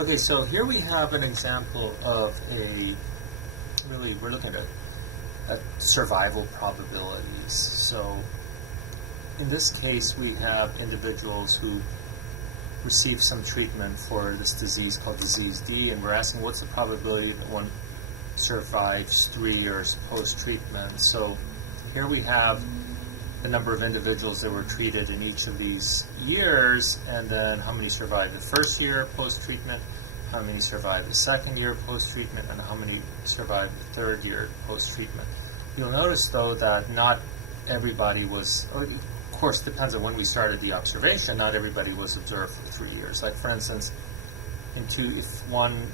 Okay, so here we have an example of we're looking at survival probabilities. So in this case, we have individuals who receive some treatment for this disease called disease D, and we're asking what's the probability that one survives 3 years post-treatment. So here we have the number of individuals that were treated in each of these years, and then how many survived the first year post-treatment, how many survived the second year post-treatment, and how many survived the third year post-treatment. You'll notice, though, that not everybody was, of course, it depends on when we started the observation, not everybody was observed for 3 years. Like, for instance, if one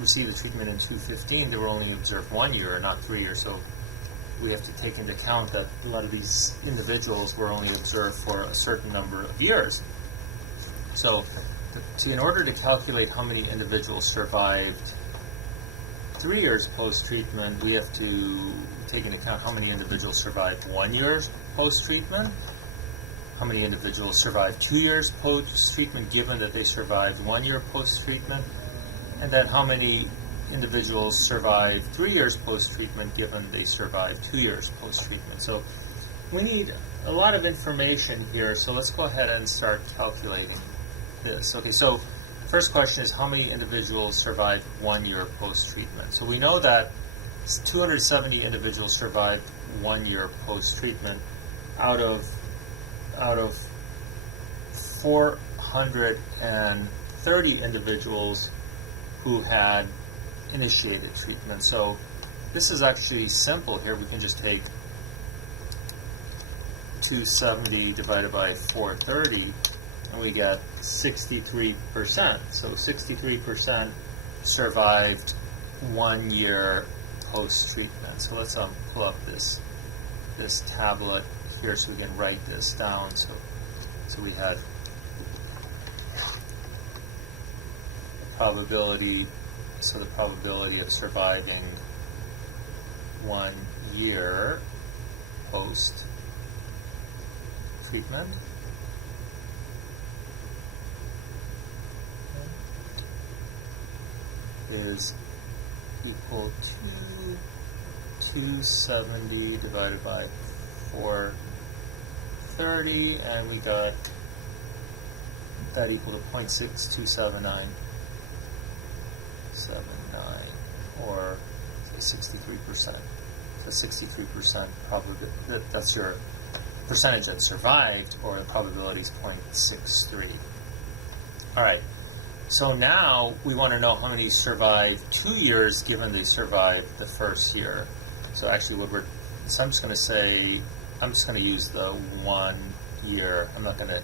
received the treatment in 2015, they were only observed 1 year, not 3 years. So we have to take into account that a lot of these individuals were only observed for a certain number of years. So in order to calculate how many individuals survived 3 years post-treatment, we have to take into account how many individuals survived 1 year post-treatment, how many individuals survived 2 years post-treatment, given that they survived 1 year post-treatment, and then how many individuals survived 3 years post-treatment, given they survived 2 years post-treatment. So we need a lot of information here, so let's go ahead and start calculating this. Okay, so first question is how many individuals survived 1 year post-treatment? So we know that 270 individuals survived 1 year post-treatment out of 430 individuals who had initiated treatment. So this is actually simple here. We can just take 270 divided by 430 and we get 63%. So 63% survived 1 year post-treatment. So let's pull up this tablet here so we can write this down. So we had probability. So the probability of surviving 1 year post-treatment is equal to 270 divided by 430, and we got that equal to 0.6279. Or 63%. So 63% probability, that's your percentage that survived, or the probability is 0.63. All right, so now we want to know how many survived 2 years given they survived the first year. So actually so I'm just going to use the 1 year. I'm not going to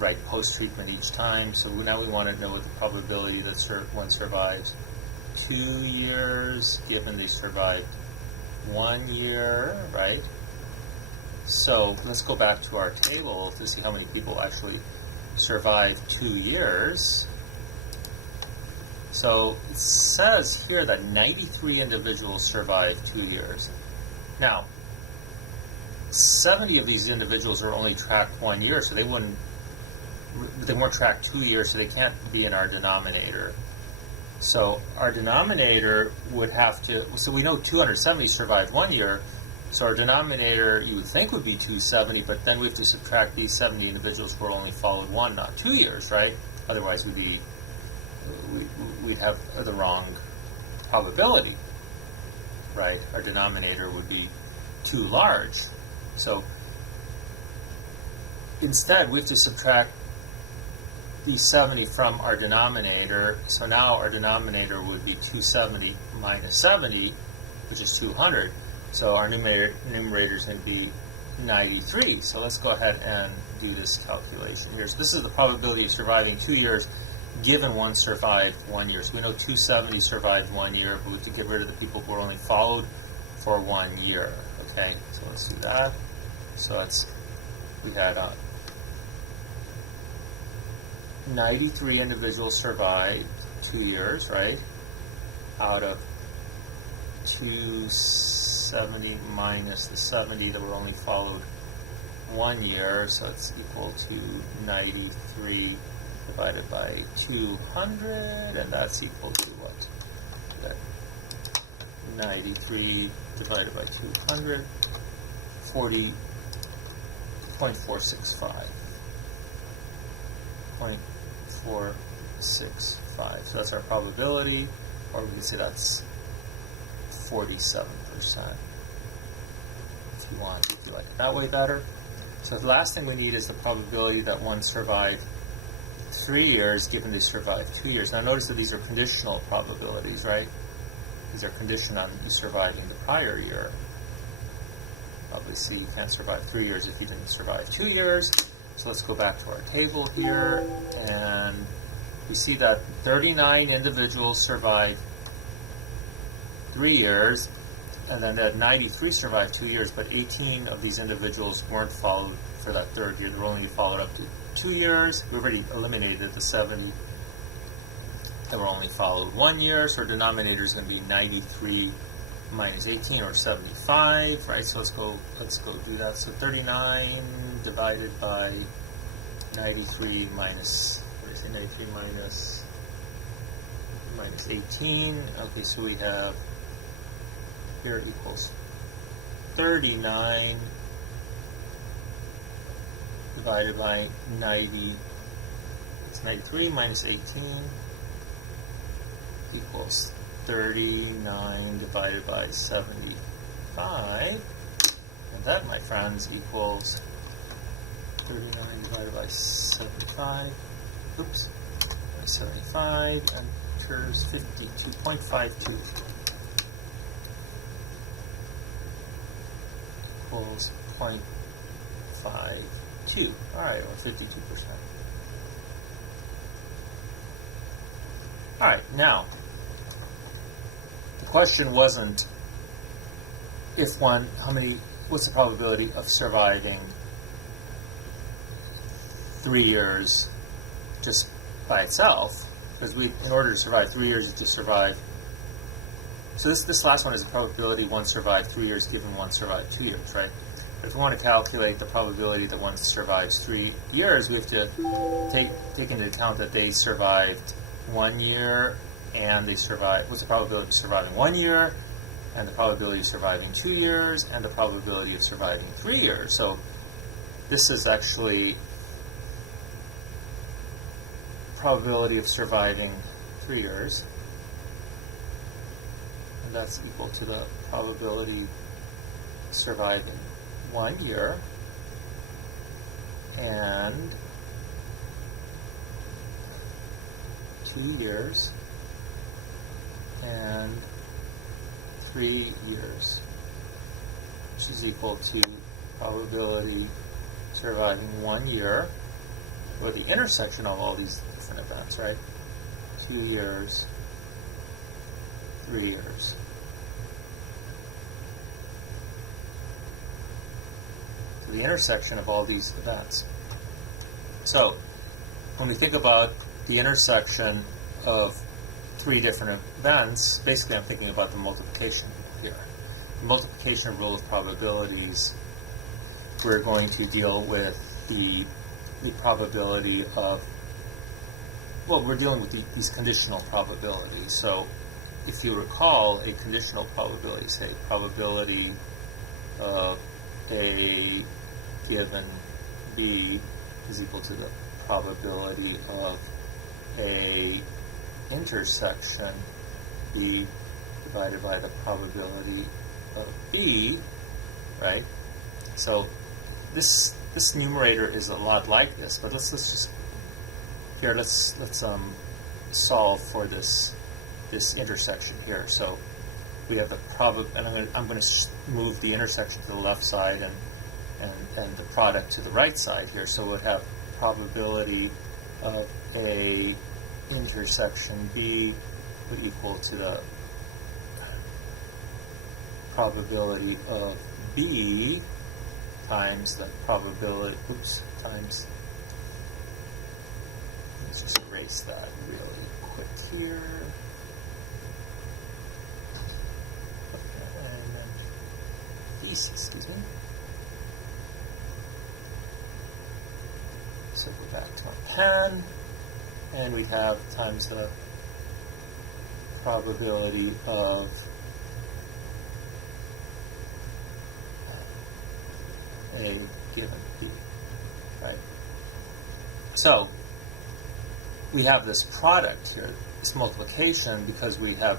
write post-treatment each time. So now we want to know what the probability that one survives 2 years given they survived 1 year, right? So let's go back to our table to see how many people actually survived 2 years. So it says here that 93 individuals survived 2 years. Now, 70 of these individuals are only tracked 1 year, so they weren't tracked 2 years, so they can't be in our denominator. So our denominator would have to, so we know 270 survived 1 year, so our denominator you would think would be 270, but then we have to subtract these 70 individuals who are only followed 1, not 2 years, right? Otherwise we'd have the wrong probability, right? Our denominator would be too large. So instead we have to subtract these 70 from our denominator, so now our denominator would be 270 minus 70, which is 200. So our numerator is going to be 93. So let's go ahead and do this calculation here. So this is the probability of surviving 2 years given one survived 1 year. So we know 270 survived 1 year, but we have to get rid of the people who were only followed for 1 year. Okay, so let's do that. So we had 93 individuals survived 2 years, right? Out of 270 minus the 70 that were only followed 1 year, so it's equal to 93 divided by 200, and that's equal to what? That 93 divided by 200, 40.465. 0.465. So that's our probability, or we can say that's 47%. If you want, if you like it that way better. So the last thing we need is the probability that one survived 3 years, given they survived 2 years. Now notice that these are conditional probabilities, right? These are conditioned on you surviving the prior year. Obviously, you can't survive 3 years if you didn't survive 2 years. So let's go back to our table here, and we see that 39 individuals survived 3 years, and then that 93 survived 2 years, but 18 of these individuals weren't followed for that third year. They were only followed up to 2 years. We already eliminated the 70 that were only followed 1 year, so our denominator is going to be 93 minus 18, or 75, right? So let's go do that. So 39 divided by 93 minus, what did I say, 93 minus 18. Okay, so we have here equals 39 divided by 90. It's 93 minus 18 equals 39 divided by 75, and that, my friends, equals 39 divided by 75, oops, by 75, enters 52.52, equals 0.52, alright, or 52%. Alright, now, the question wasn't what's the probability of surviving 3 years just by itself, because in order to survive 3 years, you just survive. So this last one is a probability one survived 3 years given one survived 2 years, right? But if we want to calculate the probability that one survives 3 years, we have to take into account that they survived 1 year, and they survive. What's the probability of surviving 1 year, and the probability of surviving 2 years, and the probability of surviving 3 years. So this is actually probability of surviving 3 years, and that's equal to the probability of surviving 1 year and 2 years and 3 years, which is equal to probability surviving 1 year, or the intersection of all these different events, right? 2 years, 3 years. So the intersection of all these events. So when we think about the intersection of 3 different events, basically I'm thinking about the multiplication rule here. The multiplication rule of probabilities, we're going to deal with the probability of, well, we're dealing with these conditional probabilities. So if you recall, a conditional probability, say probability of A given B is equal to the probability of A intersection B divided by the probability of B, right? So this numerator is a lot like this, but let's just here let's solve for this intersection here. So we have the and I'm going to move the intersection to the left side and the product to the right side here. So we'll have probability of A intersection B would equal to the probability of B times the probability, times, let's just erase that really quick here. And then these, excuse me. So go back to my pen. and we have times the probability of A given B, right? So we have this product here, this multiplication, because we have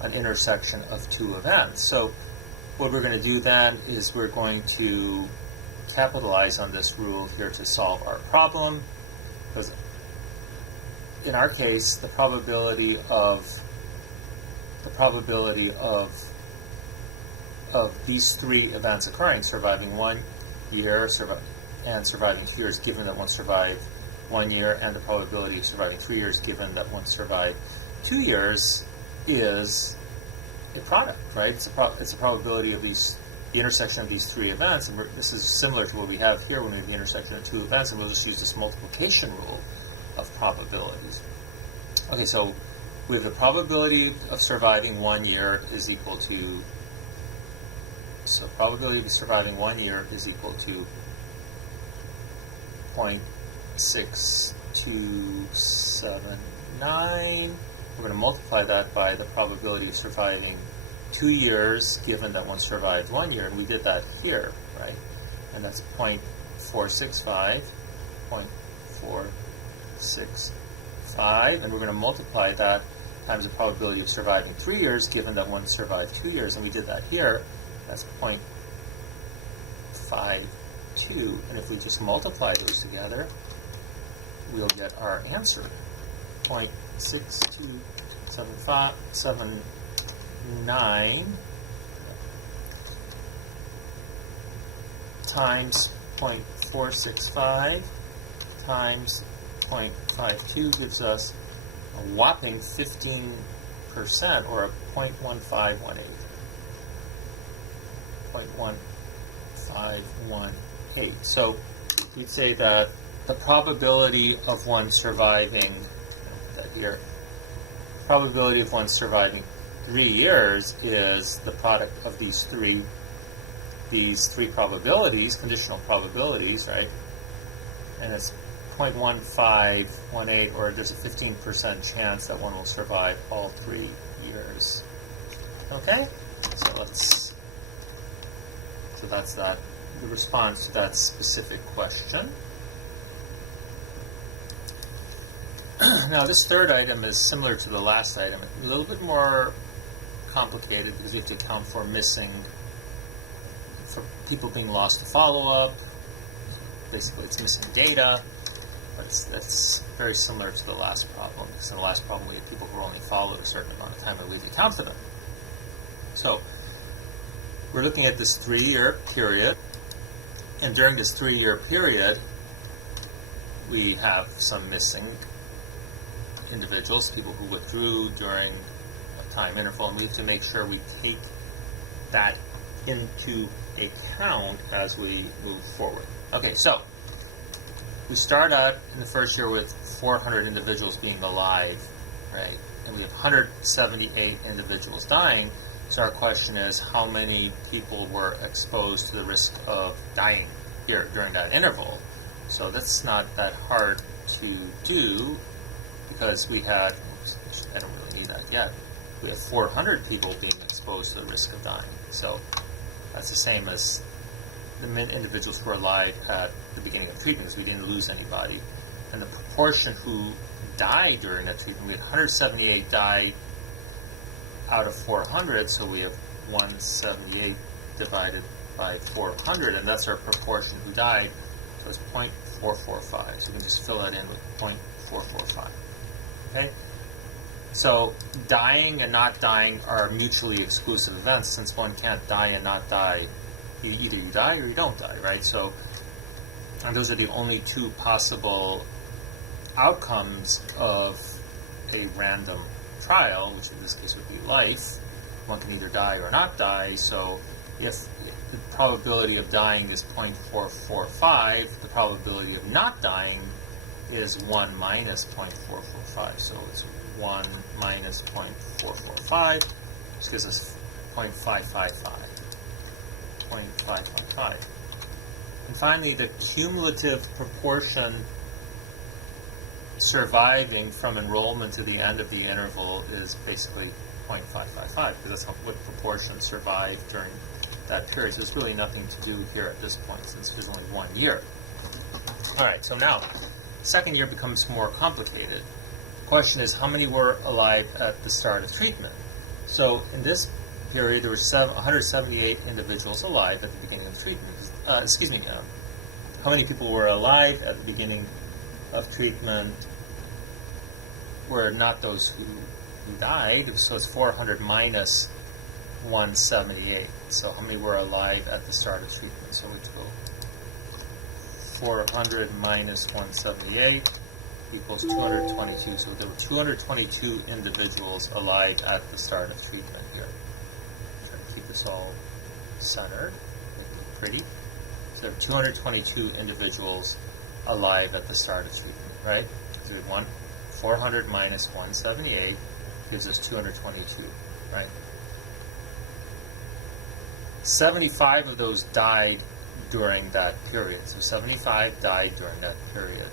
an intersection of two events. So what we're going to do then is we're going to capitalize on this rule here to solve our problem, because in our case, the probability of these three events occurring, surviving 1 year and surviving 2 years, given that one survived 1 year, and the probability of surviving 3 years, given that one survived 2 years, is a product, right? It's a probability of the intersection of these three events, and this is similar to what we have here when we have the intersection of two events, and we'll just use this multiplication rule of probabilities. Okay, so we have the probability of surviving 1 year is equal to, so probability of surviving 1 year is equal to 0.6279. We're going to multiply that by the probability of surviving 2 years, given that one survived 1 year, and we did that here, right? And that's 0.465, 0.465, and we're going to multiply that times the probability of surviving 3 years, given that one survived 2 years, and we did that here. That's 0.52, and if we just multiply those together, we'll get our answer, 0.6279 times 0.465 times 0.52 gives us a whopping 15%, or a 0.1518. 0.1518. So we'd say that the probability of one surviving, put that here, probability of one surviving 3 years is the product of these three probabilities, conditional probabilities, right? And it's 0.1518, or there's a 15% chance that one will survive all 3 years. Okay? So that's the response to that specific question. Now, this third item is similar to the last item, a little bit more complicated because we have to account for people being lost to follow-up. Basically, it's missing data, but that's very similar to the last problem, because in the last problem we had people who were only followed a certain amount of time, and we have to account for them. So we're looking at this 3-year period, and during this 3-year period, we have some missing individuals, people who withdrew during a time interval, and we have to make sure we take that into account as we move forward. Okay, so we start out in the first year with 400 individuals being alive, right? And we have 178 individuals dying. So our question is, how many people were exposed to the risk of dying here during that interval? So that's not that hard to do, because we had, I don't really need that yet, we have 400 people being exposed to the risk of dying. So that's the same as the individuals who were alive at the beginning of treatment, because we didn't lose anybody. And the proportion who died during that treatment, we had 178 died out of 400, so we have 178 divided by 400, and that's our proportion who died, so it's 0.445. So we can just fill that in with 0.445. Okay? So dying and not dying are mutually exclusive events, since one can't die and not die. Either you die or you don't die, right? So, and those are the only two possible outcomes of a random trial, which in this case would be life. One can either die or not die. So if the probability of dying is 0.445, the probability of not dying is 1 minus 0.445. So it's 1 minus 0.445, which gives us 0.555. 0.555. And finally, the cumulative proportion surviving from enrollment to the end of the interval is basically 0.555, because that's what proportion survived during that period. So there's really nothing to do here at this point, since there's only 1 year. All right, so now, second year becomes more complicated. The question is, how many were alive at the start of treatment? So in this period, there were 178 individuals alive at the beginning of treatment. How many people were alive at the beginning of treatment were not those who died, so it's 400 minus 178. So how many were alive at the start of treatment? So we go 400 minus 178 equals 222. So there were 222 individuals alive at the start of treatment here. Try to keep this all centered, make it pretty. So there are 222 individuals alive at the start of treatment, right? So we have 400 minus 178 gives us 222, right? 75 of those died during that period. So 75 died during that period.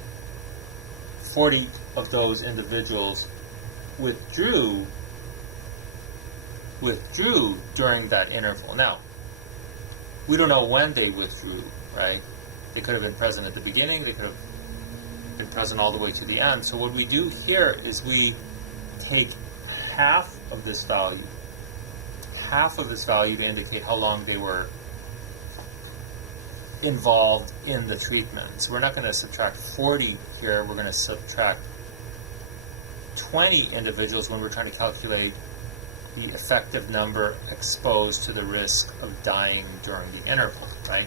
40 of those individuals withdrew during that interval. Now, we don't know when they withdrew, right? They could have been present at the beginning, they could have been present all the way to the end. So what we do here is we take half of this value to indicate how long they were involved in the treatment. So we're not going to subtract 40 here, we're going to subtract 20 individuals when we're trying to calculate the effective number exposed to the risk of dying during the interval, right?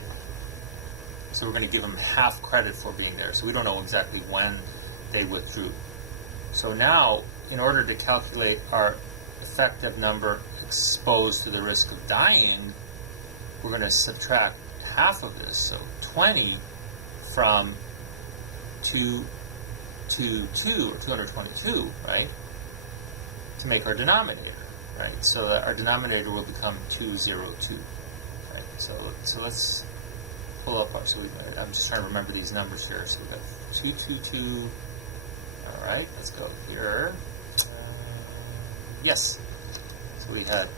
So we're going to give them half credit for being there. So we don't know exactly when they withdrew. So now, in order to calculate our effective number exposed to the risk of dying, we're going to subtract half of this, so 20 from 2 to 2, or 222, right, to make our denominator, right? So that our denominator will become 202, right? So let's pull up our, I'm just trying to remember these numbers here. So we've got 222, all right, let's go here. Yes, so we had,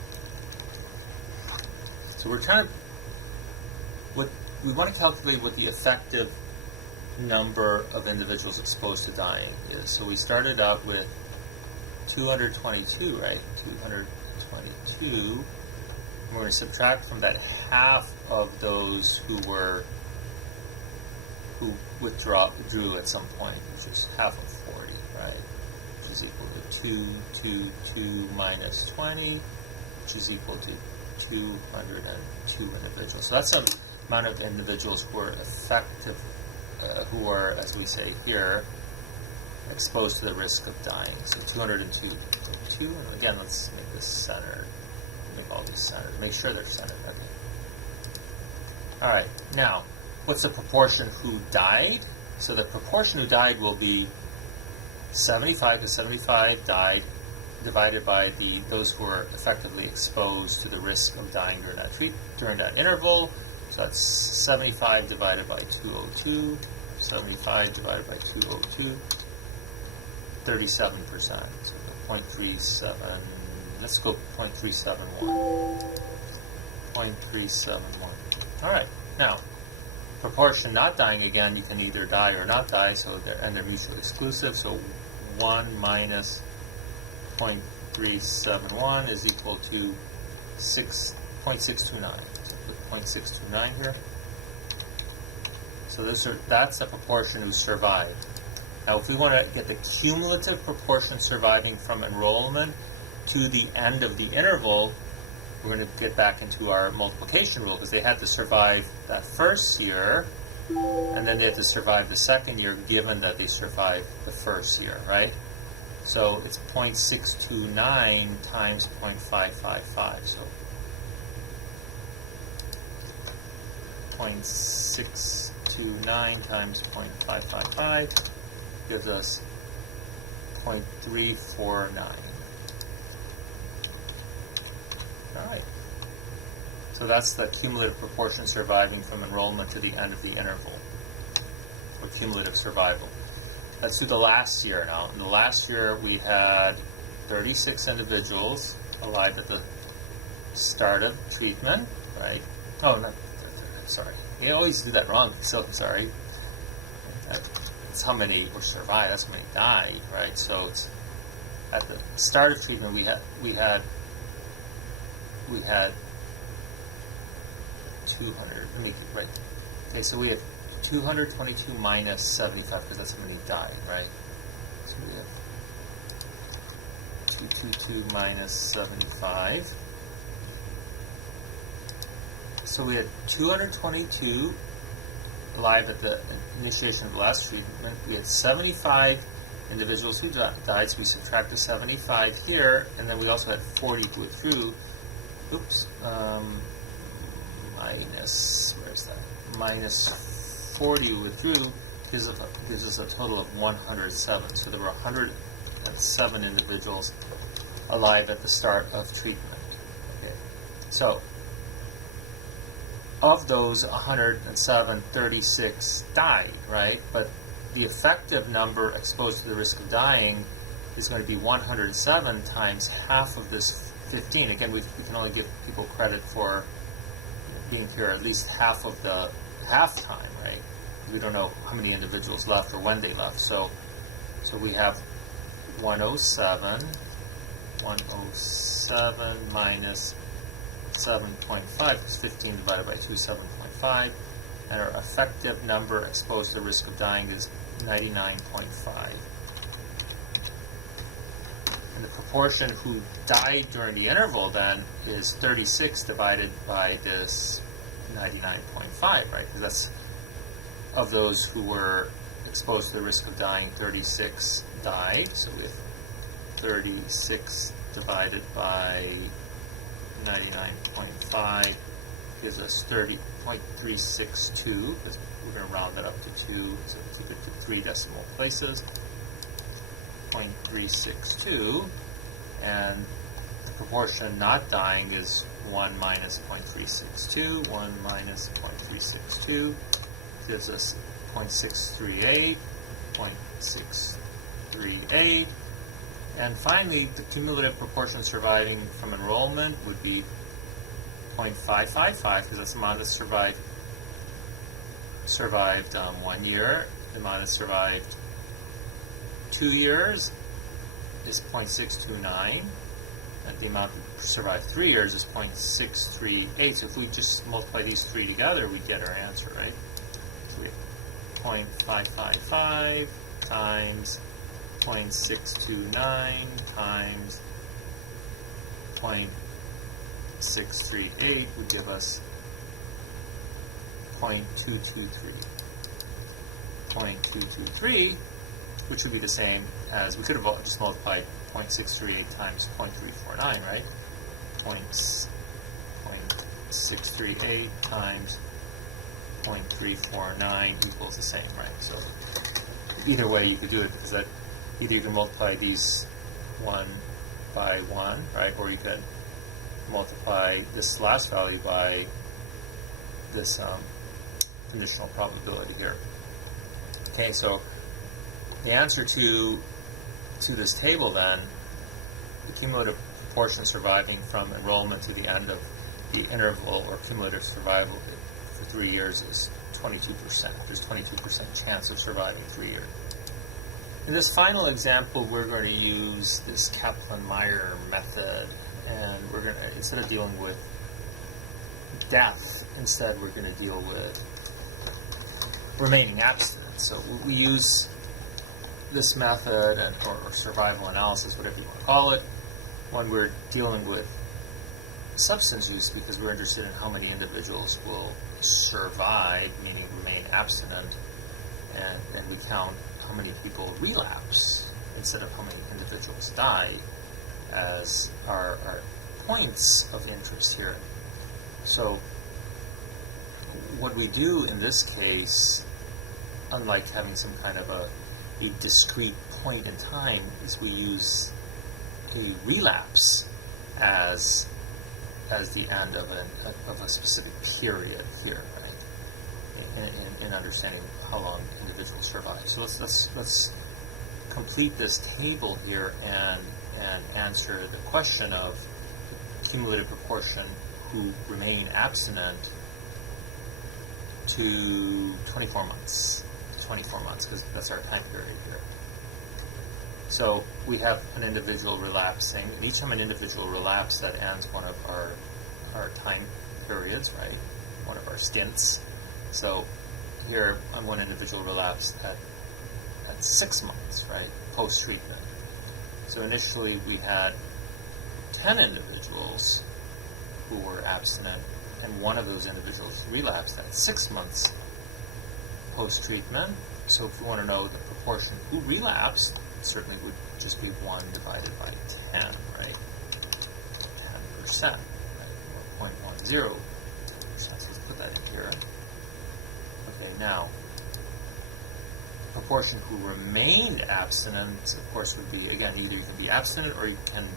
so we're trying to, what we want to calculate what the effective number of individuals exposed to dying is. So we started out with 222, right? 222. And we're going to subtract from that half of those who withdrew at some point, which is half of 40, right? Which is equal to 222 minus 20, which is equal to 202 individuals. So that's the amount of individuals who were effective, who were, as we say here, exposed to the risk of dying. So 202. And again, let's make this centered. Make all these centered. Make sure they're centered. Okay. All right. Now, what's the proportion who died? So the proportion who died will be 75, because 75 died, divided by those who were effectively exposed to the risk of dying during that interval. So that's 75 divided by 202. 75 divided by 202. 37%. So 0.37. Let's go 0.371. 0.371. All right. Now, proportion not dying, again, you can either die or not die, so they're mutually exclusive. So 1 minus 0.371 is equal to 0.629. So put 0.629 here. So that's the proportion who survived. Now, if we want to get the cumulative proportion surviving from enrollment to the end of the interval, we're going to get back into our multiplication rule, because they had to survive that first year, and then they had to survive the second year, given that they survived the first year, right? So it's 0.629 times 0.555. So 0.629 times 0.555 gives us 0.349. All right. So that's the cumulative proportion surviving from enrollment to the end of the interval, or cumulative survival. let's do the last year now. In the last year, we had 36 individuals alive at the start of treatment, right? Oh, no, sorry. You always do that wrong, so I'm sorry. That's how many were survived. That's how many died, right? So it's at the start of treatment, we had 200. Let me get right. Okay, so we have 222 minus 75 because that's how many died, right? So we have 222 minus 75. So we had 222 alive at the initiation of the last treatment. We had 75 individuals who died, so we subtract the 75 here, and then we also had 40 who withdrew. Oops. Minus 40 who withdrew gives us a total of 107. So there were 107 individuals alive at the start of treatment. Okay. So of those 107, 36 died, right? But the effective number exposed to the risk of dying is going to be 107 times half of this 15. Again, we can only give people credit for being here at least half of the half time, right? We don't know how many individuals left or when they left. So we have 107 minus 7.5 is 15 divided by 2 is 7.5, and our effective number exposed to the risk of dying is 99.5. And the proportion who died during the interval then is 36 divided by this 99.5, right? Because that's of those who were exposed to the risk of dying, 36 died. So we have 36 divided by 99.5 gives us 30.362, because we're going to round that up to 2, so keep it to 3 decimal places. 0.362, and the proportion not dying is 1 minus 0.362. 1 minus 0.362 gives us 0.638, 0.638. And finally, the cumulative proportion surviving from enrollment would be 0.555, because that's the amount that survived 1 year. The amount that survived 2 years is 0.629, and the amount that survived 3 years is 0.638. So if we just multiply these three together, we get our answer, right? So we have 0.555 times 0.629 times 0.638 would give us 0.223. 0.223, which would be the same as, we could have just multiplied 0.638 times 0.349, right? 0.638 times 0.349 equals the same, right? So either way you could do it, because that either you can multiply these 1 by 1, right? Or you could multiply this last value by this conditional probability here. Okay, so the answer to this table then, the cumulative proportion surviving from enrollment to the end of the interval or cumulative survival for 3 years is 22%. There's 22% chance of surviving 3 years. In this final example, we're going to use this Kaplanmeier method, and we're going to, instead of dealing with death, instead we're going to deal with remaining abstinent. So we use this method, or survival analysis, whatever you want to call it, when we're dealing with substance use, because we're interested in how many individuals will survive, meaning remain abstinent, and we count how many people relapse instead of how many individuals die as our points of interest here. So what we do in this case, unlike having some kind of a discrete point in time, is we use a relapse as the end of a specific period here, right? In understanding how long individuals survive. So let's complete this table here and answer the question of cumulative proportion who remain abstinent to 24 months. 24 months, because that's our time period here. So we have an individual relapsing, and each time an individual relapse, that ends one of our time periods, right? One of our stints. So here, on one individual relapse at 6 months, right? Post-treatment. So initially we had 10 individuals who were abstinent, and one of those individuals relapsed at 6 months post-treatment. So if you want to know the proportion who relapsed, it certainly would just be 1 divided by 10, right? 10%, right? Or 0.10%. Let's put that in here. Okay, now, proportion who remained abstinent, of course, would be, again, either you can be abstinent or you can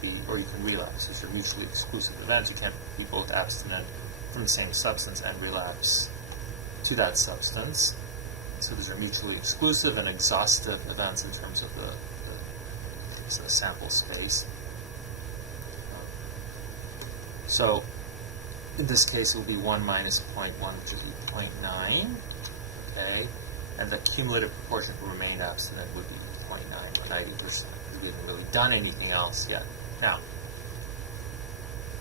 relapse. These are mutually exclusive events. You can't be both abstinent from the same substance and relapse to that substance. So these are mutually exclusive and exhaustive events in terms of the sample space. So in this case, it will be 1 minus 0.1, which would be 0.9. Okay, and the cumulative proportion who remained abstinent would be 0.9 or 90%, because we haven't really done anything else yet. Now,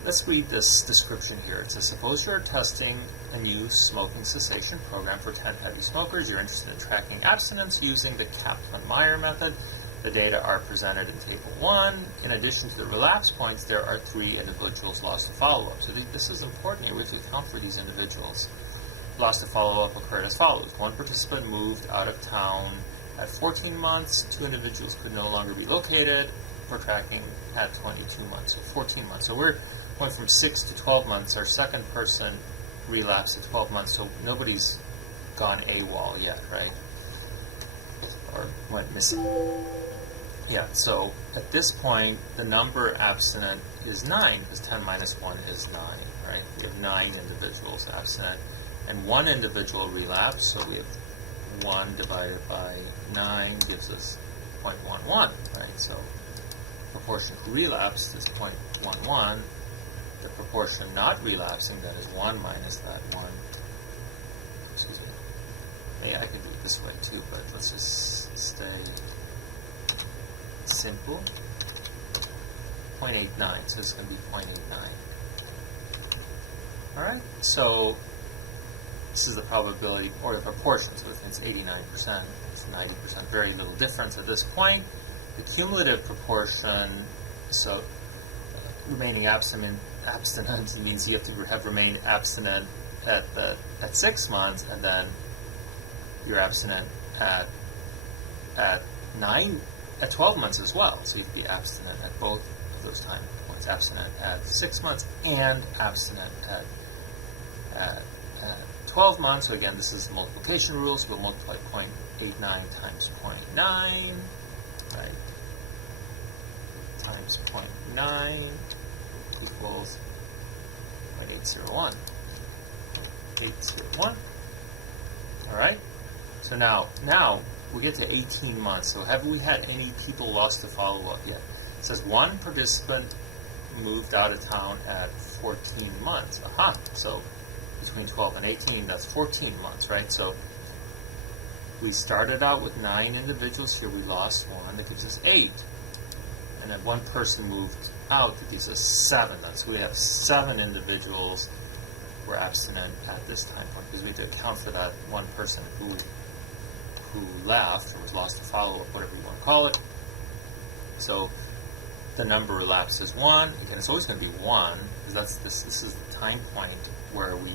let's read this description here. It says, suppose you're testing a new smoking cessation program for 10 heavy smokers. You're interested in tracking abstinence using the Kaplanmeier method. The data are presented in Table 1. In addition to the relapse points, there are 3 individuals lost to follow-up. So this is important here. We have to account for these individuals. Lost to follow-up occurred as follows. 1 participant moved out of town at 14 months. 2 individuals could no longer be located for tracking at 22 months, so 14 months. So we're going from 6 to 12 months. Our second person relapsed at 12 months, so nobody's gone AWOL yet, right? Or went missing. Yeah, so at this point, the number abstinent is 9, because 10 minus 1 is 9, right? We have 9 individuals abstinent. And 1 individual relapse, so we have 1 divided by 9 gives us 0.11, right? So proportion who relapsed is 0.11. The proportion not relapsing, that is 1 minus that 1. Excuse me. Maybe I could do it this way too, but let's just stay simple. 0.89, so it's going to be 0.89. All right, so this is the probability, or the proportion, so it's 89%, it's 90%, very little difference at this point. The cumulative proportion, so remaining abstinent means you have to have remained abstinent at 6 months, and then you're abstinent at 12 months as well. So you have to be abstinent at both of those time points, abstinent at 6 months and abstinent at 12 months. So again, this is the multiplication rule, so we'll multiply 0.89 times 0.9, right? Times 0.9 equals 0.801. 801. All right. So now we get to 18 months. So have we had any people lost to follow-up yet? It says 1 participant moved out of town at 14 months. Aha. So between 12 and 18, that's 14 months, right? So we started out with 9 individuals. Here we lost 1. That gives us 8. And then 1 person moved out. That gives us 7. So we have 7 individuals who were abstinent at this time point, because we have to account for that 1 person who left or was lost to follow-up, whatever you want to call it. So the number elapsed is 1. Again, it's always going to be 1, because this is the time point where we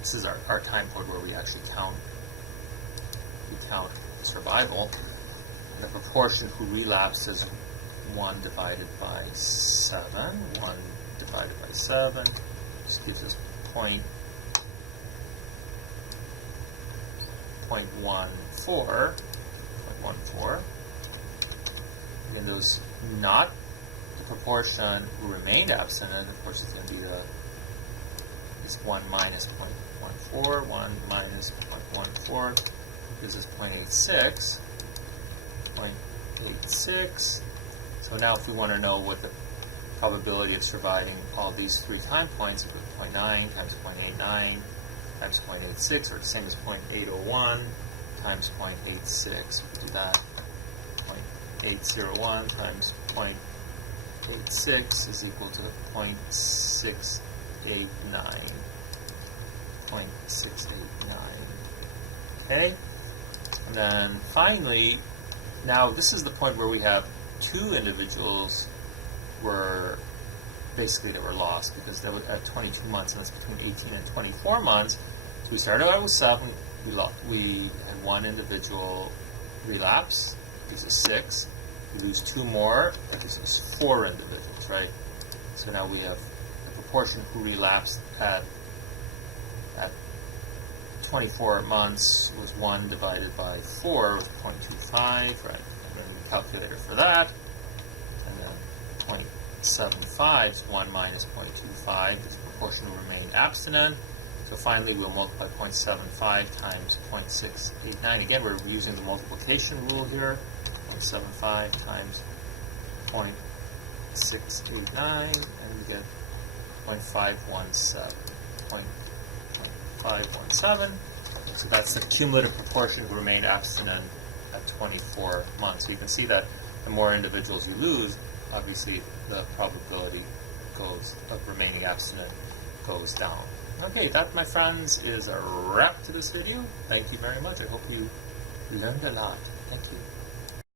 this is our time point where we actually count survival. And the proportion who relapsed is 1 divided by 7. 1 divided by 7 just gives us 0.14. And those not the proportion who remained abstinent, of course, it's going to be it's 1 minus 0.14. 1 minus 0.14 gives us 0.86. 0.86. So now if we want to know what the probability of surviving all these 3 time points, we go 0.9 times 0.89 times 0.86, or the same as 0.801 times 0.86. We do that. 0.801 times 0.86 is equal to 0.689. 0.689. Okay? And then finally, now this is the point where we have 2 individuals were basically they were lost because they were at 22 months, and that's between 18 and 24 months. So we started out with 7. We had 1 individual relapse. This is 6. We lose 2 more. This is 4 individuals, right? So now we have the proportion who relapsed at 24 months was 1 divided by 4 was 0.25, right? And then the calculator for that. And then 0.75 is 1 minus 0.25. This proportion will remain abstinent. So finally, we'll multiply 0.75 times 0.689. Again, we're using the multiplication rule here. 0.75 times 0.689, and we get 0.517. 0.517. So that's the cumulative proportion who remained abstinent at 24 months. So you can see that the more individuals you lose, obviously the probability of remaining abstinent goes down. Okay, that, my friends, is a wrap to this video. Thank you very much. I hope you learned a lot. Thank you.